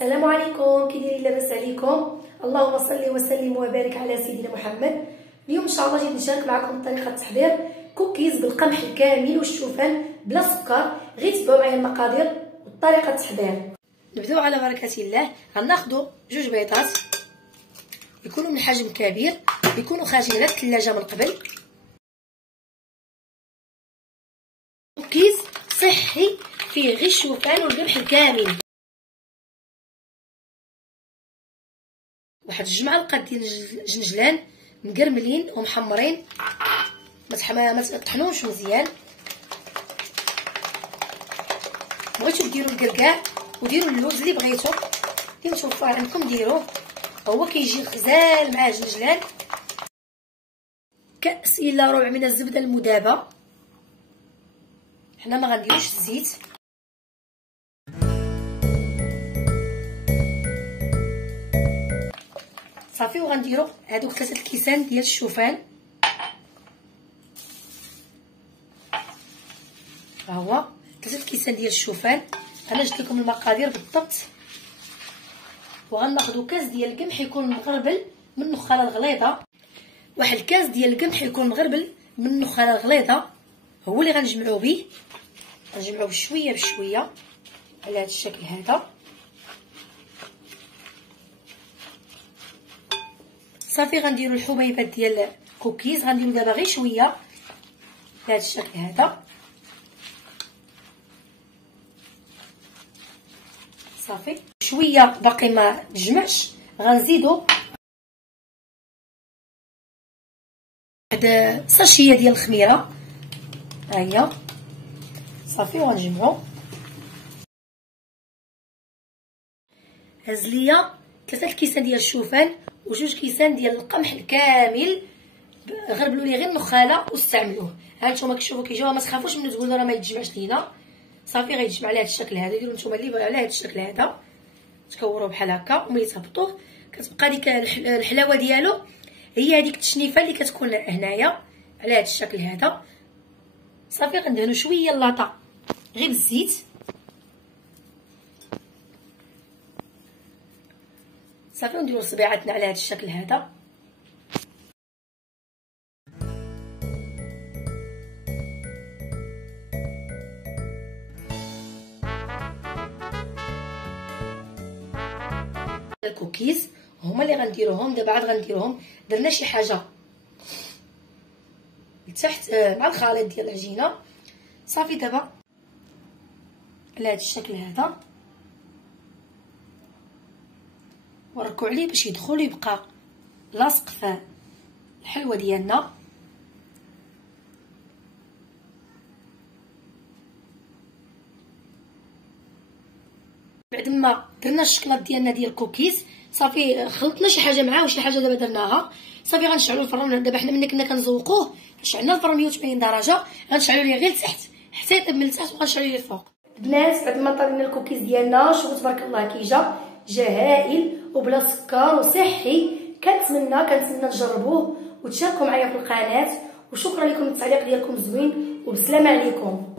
السلام عليكم، كي دايرين؟ لاباس عليكم؟ اللهم صل وسلم وبارك على سيدنا محمد. اليوم ان شاء الله جيت نشارك معكم طريقه تحضير كوكيز بالقمح الكامل والشوفان بلا سكر. غير تبعوا معايا المقادير وطريقه التحضير. نبداو على بركه الله. غناخذوا جوج بيضات يكونوا من حجم كبير، يكونوا خارجين على الثلاجه من قبل. كوكيز صحي فيه غير الشوفان والقمح الكامل. واحد 2 معالق ديال جنجلان مقرملين ومحمرين، ما تطحنوش مزيان. بغيتو ديروا الكركاع وديروا اللوز اللي بغيتو، اللي متوفر عندكم ديروه، هو كيجي غزال مع جنجلان. كاس الا ربع من الزبده المذابه، حنا ما غنديروش الزيت. صافي، وغنديرو هادوك 3 الكيسان ديال الشوفان. ها هو 3 الكيسان ديال الشوفان. انا جبت لكم المقادير بالضبط. وغناخذوا كاس ديال القمح يكون مغربل من النخاله الغليظه، واحد الكاس ديال القمح يكون مغربل من النخاله الغليظه، هو اللي غنجمعوه به. غنجمعوه بشويه بشويه على هذا الشكل هذا. صافي، غنديروا الحبيبات ديال الكوكيز. غنديروا دابا غير شويه بهذا الشكل هذا. صافي، شويه باقي ما تجمعش، غنزيدوا واحد ساشيه ديال الخميره. ها هي. صافي، وغنجمعوا. هز ليا 3 الكيسان ديال الشوفان وجوج كيسان ديال القمح الكامل. غربلوا ليه غير النخاله واستعملوه. ها نتوما كتشوفوا كيجيو، ما تخافوش من تقولوا راه ما يتجمعش لينا. صافي، غيتجمع على هذا الشكل هذا. ديروا نتوما اللي على هذا الشكل هذا، تكوروه بحال هكا وملي تهبطوه كتبقى ديك الحلاوه ديالو، هي هذيك التشنيفه اللي كتكون هنايا على هذا الشكل هذا. صافي، غندهنوا شويه اللاطه غير بالزيت. صافي، ونديروا صبيعاتنا على هذا الشكل هذا. الكوكيز هما اللي غنديروهم دابا. عاد غنديروهم، درنا شي حاجه لتحت مع الخليط ديال العجينه. صافي، دابا على هذا الشكل هذا وركوا عليه باش يدخل يبقى لاصق في الحلوه ديالنا. بعد ما درنا الشكلاط ديالنا ديال الكوكيز، صافي خلطنا شي حاجه معاه وشي حاجه دابا درناها. صافي، غنشعلوا الفران. دابا حنا ملي كنا كنزوقوه شعلنا الفران 180 درجه، غنشعلوا ليه غير لتحت حتى يطيب من التحت، وغنشعلوا ليه الفوق. البنات، بعد ما طيبنا الكوكيز ديالنا، شوفوا تبارك الله كي جا هائل وبلا سكر وصحي. كنتمنى تجربوه وتشاركوا معايا في القناه. وشكرا لكم التعليق ديالكم زوين، وبسلامه عليكم.